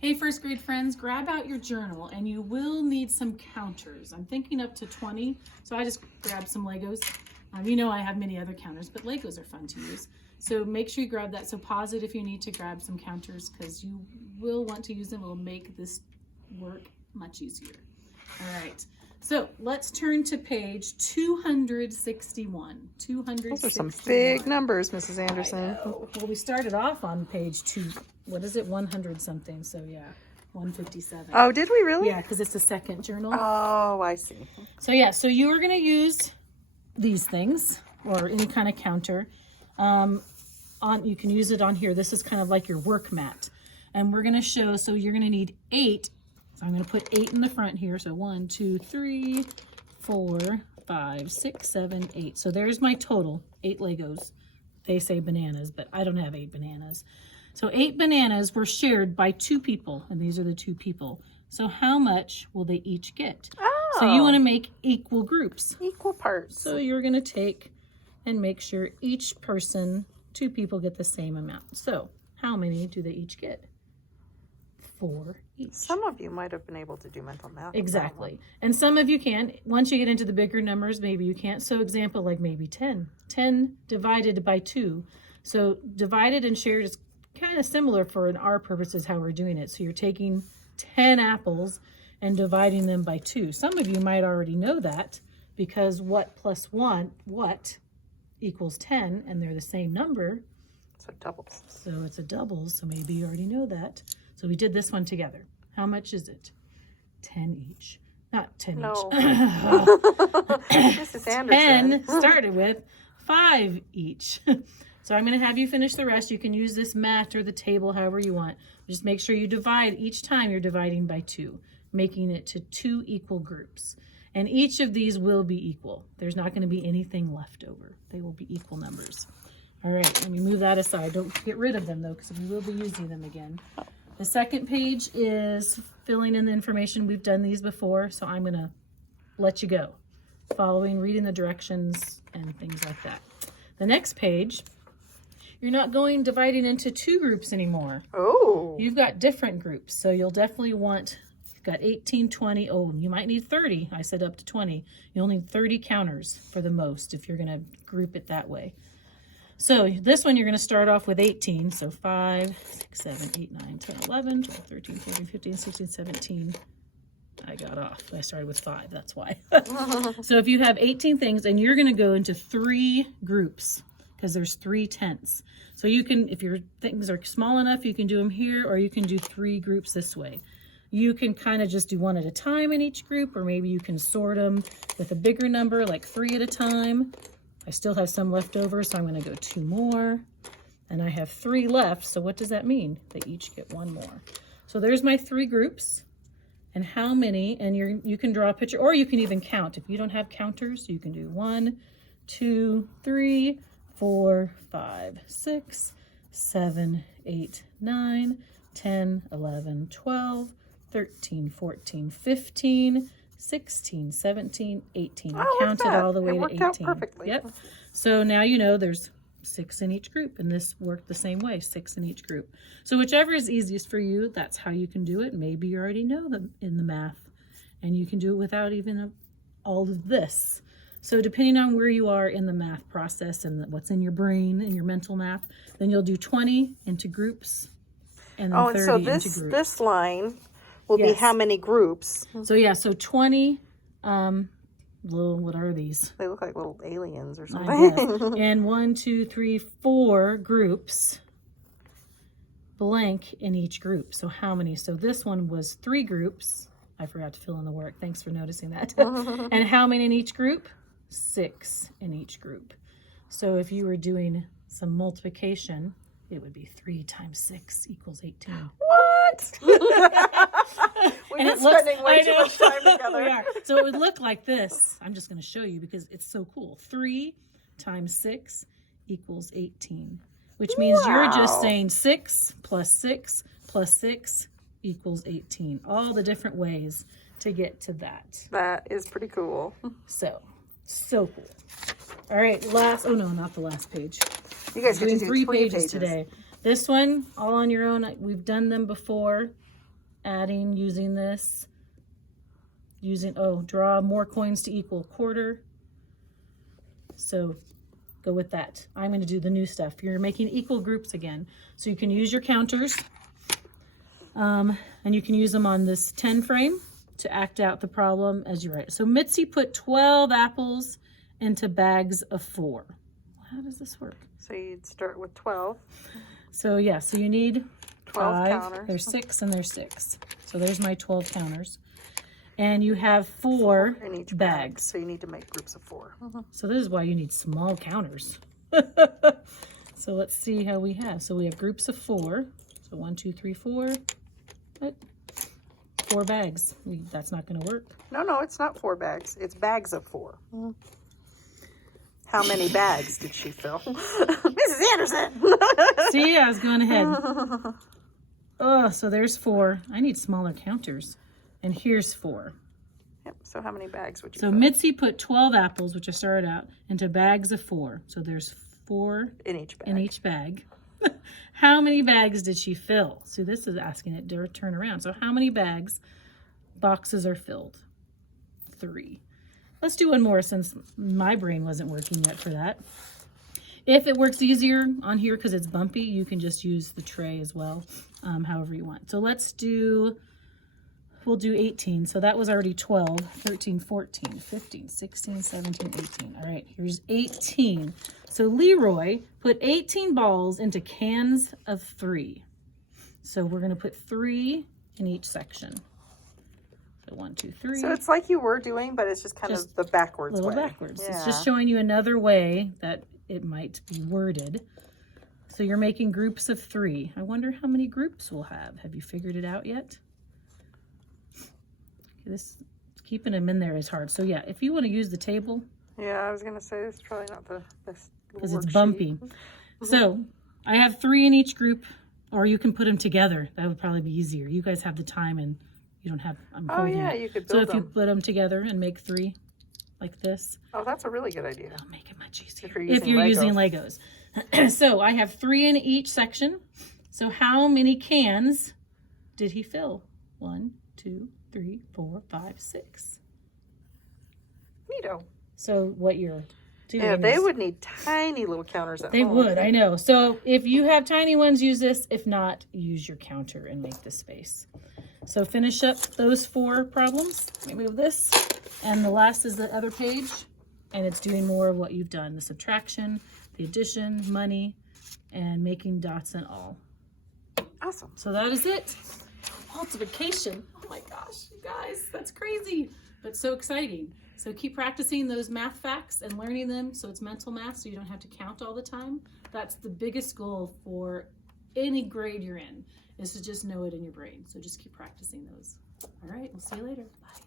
Hey, first grade friends, grab out your journal and you will need some counters. I'm thinking up to 20, so I just grabbed some Legos. You know I have many other counters, but Legos are fun to use. So make sure you grab that. So pause it if you need to grab some counters because you will want to use them. It will make this work much easier. All right, so let's turn to page 261. 261. Those are some big numbers, Mrs. Anderson. Well, we started off on page 100 something, so yeah, 157. Oh, did we really? Yeah, because it's the second journal. Oh, I see. So yeah, so you are going to use these things or any kind of counter. You can use it on here. This is kind of like your work mat. And we're going to show, so you're going to need 8. So I'm going to put 8 in the front here. So 1, 2, 3, 4, 5, 6, 7, 8. So there's my total, 8 Legos. They say bananas, but I don't have 8 bananas. So 8 bananas were shared by 2 people, and these are the 2 people. So how much will they each get? Oh. So you want to make equal groups. Equal parts. So you're going to take and make sure each person, 2 people get the same amount. So how many do they each get? 4 each. Some of you might have been able to do mental math. Exactly. And some of you can. Once you get into the bigger numbers, maybe you can't. So example, like maybe 10. 10 divided by 2. So divided and shared is kind of similar for our purposes how we're doing it. So you're taking 10 apples and dividing them by 2. Some of you might already know that because what plus what equals 10, and they're the same number. So doubles. So it's a double, so maybe you already know that. So we did this one together. How much is it? 10 each. Not 10 No. each. Mrs. Anderson. 10 started with 5 each. So I'm going to have you finish the rest. You can use this mat or the table, however you want. Just make sure you divide. Each time you're dividing by 2, making it to 2 equal groups. And each of these will be equal. There's not going to be anything left over. They will be equal numbers. All right, let me move that aside. Don't get rid of them, though, because we will be using them again. The second page is filling in the information. We've done these before, so I'm going to let you go. Reading the directions and things like that. The next page, you're not dividing into 2 groups anymore. Oh. You've got different groups, so you'll definitely want, you've got 18, 20. Oh, you might need 30. I said up to 20. You'll need 30 counters for the most if you're going to group it that way. So this one, you're going to start off with 18. So 5, 6, 7, 8, 9, 10, 11, 12, 13, 14, 15, 16, 17. I got off. I started with 5. That's why. So if you have 18 things, and you're going to go into 3 groups because there's 3 tenths. So you can, if your things are small enough, you can do them here, or you can do 3 groups this way. You can kind of just do 1 at a time in each group, or maybe you can sort them with a bigger number, like 3 at a time. I still have some left over, so I'm going to go 2 more. And I have 3 left, so what does that mean? They each get 1 more. So there's my 3 groups. And how many, and you can draw a picture, or you can even count. If you don't have counters, you can do 1, 2, 3, 4, 5, 6, 7, 8, 9, 10, 11, 12, 13, 14, 15, 16, 17, 18. I counted all the way to 18. Out perfectly. Yep. So now you know there's 6 in each group, and this worked the same way, 6 in each group. So whichever is easiest for you, that's how you can do it. Maybe you already know them in the math, and you can do it without even all of this. So depending on where you are in the math process and what's in your brain and your mental math, then you'll do 20 into groups, and then 30 and so into groups. this line will be how many groups? So yeah, so 20, what are these? They look like little aliens or something. And 1, 2, 3, 4 groups, blank in each group. So how many? So this one was 3 groups. I forgot to fill in the work. Thanks for noticing that. And how many in each group? 6 in each group. So if you were doing some multiplication, it would be 3 times 6 equals 18. What? We've been spending way too much time together. We are. So it would look like this. I'm just going to show you because it's so cool. 3 times 6 equals 18, which means you're just saying 6 plus 6 plus 6 equals 18. All the different ways to get to that. That is pretty cool. So cool. All right, not the last page. You guys are doing doing 3 3 pages today. This one, all on your own. We've done them before. adding, using this, draw more coins to equal quarter. So go with that. I'm going to do the new stuff. You're making equal groups again. So you can use your counters, and you can use them on this 10 frame to act out the problem as you write. So Mitzi put 12 apples into bags of 4. How does this work? So you'd start with 12. So yeah, so you need 12 5. counters. There's 6 and there's 6. So there's my 12 counters. And you have 4 in each bags. So you need to make groups of 4. So this is why you need small counters. So let's see how we have. So we have groups of 4. So 1, 2, 3, 4. What? 4 bags. That's not going to work. No, it's not 4 bags. It's bags of 4. How many bags did she fill? Mrs. Anderson! See, I was going ahead. Oh, so there's 4. I need smaller counters. And here's 4. Yep. So how many bags would you So fill? Mitzi put 12 apples, which I started out, into bags of 4. So there's 4 in each bag. in each bag. How many bags did she fill? So this is asking it to turn around. So how many boxes are filled? 3. Let's do one more since my brain wasn't working yet for that. If it works easier on here because it's bumpy, you can just use the tray as well, however you want. So we'll do 18. So that was already 12, 13, 14, 15, 16, 17, 18. All right, here's 18. So Leroy put 18 balls into cans of 3. So we're going to put 3 in each section. So 1, 2, 3. So it's like you were doing, but it's just kind of the backwards little way. backwards. Yeah. It's just showing you another way that it might be worded. So you're making groups of 3. I wonder how many groups we'll have. Have you figured it out yet? Keeping them in there is hard. So yeah, if you want to use the table. Yeah, I was going to say it's probably not the best Because it's bumpy. So I have 3 in each group, or you can put them together. That would probably be easier. You guys have the time and you don't have, I'm holding yeah, it. you could So build if you them. put them together and make 3 like this, Oh, that's a really good idea. it'll make it much easier. If you're using Legos. So I have 3 in each section. So how many cans did he fill? 1, 2, 3, 4, 5, 6. Neato. So what you're doing Yeah, they is- would need tiny little counters at They home. would, I know. So if you have tiny ones, use this. If not, use your counter and make the space. So finish up those 4 problems. Let me move this. And the last is the other page. And it's doing more of what you've done. The subtraction, the addition, money, and making dots and all. Awesome. So that is it. Multiplication. Oh my gosh, you guys, that's crazy, but so exciting. So keep practicing those math facts and learning them so it's mental math so you don't have to count all the time. That's the biggest goal for any grade you're in, is to just know it in your brain. So just keep practicing those. All right, we'll see you later. Bye.